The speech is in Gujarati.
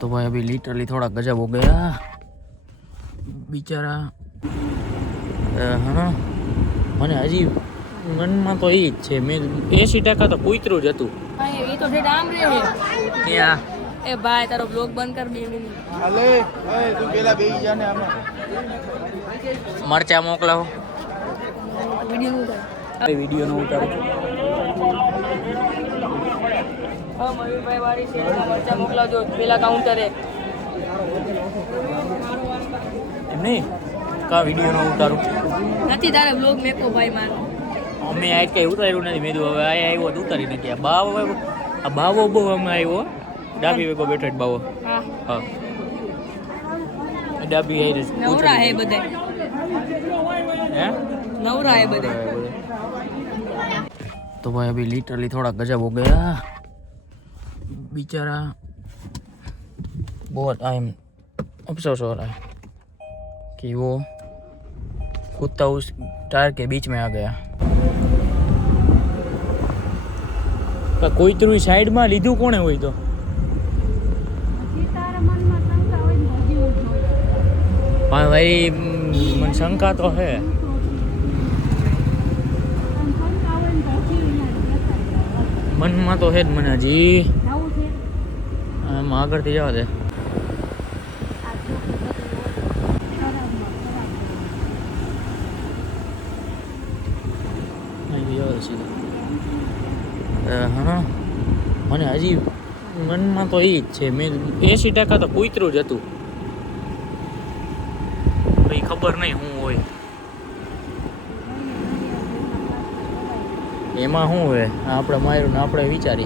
तो भाई अभी लिटरली थोड़ा गजब हो गया बिचारा। हाँ મને હજી મનમાં તો એ જ છે, મેં 80% તો કૂતરું જ હતું. એ તો ઠેઠ આમ રે ત્યાં એ ભાઈ તારો બ્લોગ બંધ કર 2 મિનિટ. હાલે એ તું પેલા બેહી જા ને આમાં મરચા મોકલાવો. વિડિયો નું કર. વિડીયો નો ઉતારું. હા મયુરભાઈ વાળી છે એના મરચા મોકલાવજો પેલા કાઉન્ટરે. એમ નહીં કા વિડીયો નો ઉતારું. નથી તારે બ્લોગ મેકો ભાઈ મારો. અમે આજ કઈ ઉતાર્યું નથી. મેં કીધું હવે આ આવ્યો તો ઉતારી નાખીએ. આ બાવો બહુ અમે આવ્યો ડાબી વેગો બેઠો જ બાવો. હા હા ડાબી આવી નવરા હે બધે. હે નવરા હે બધે. तो भाई अभी लिटरली थोड़ा गजब हो गया बेचारा। बहुत आई एम अफसोस हो रहा है कि वो कुत्ता उस टायर के बीच में आ गया। कोई तो साइड में लीधु कोने हुई तो भाई मन शंका तो है। મનમાં તો હે જ મને હજી આમ આગળથી જવા દે. હા મને હજી મનમાં તો એ જ છે, મેં 80% તો કૂતરું જ હતું. ભાઈ ખબર નહીં શું હોય એમાં. શું હોય આપણે માર્યું ને આપણે વિચારી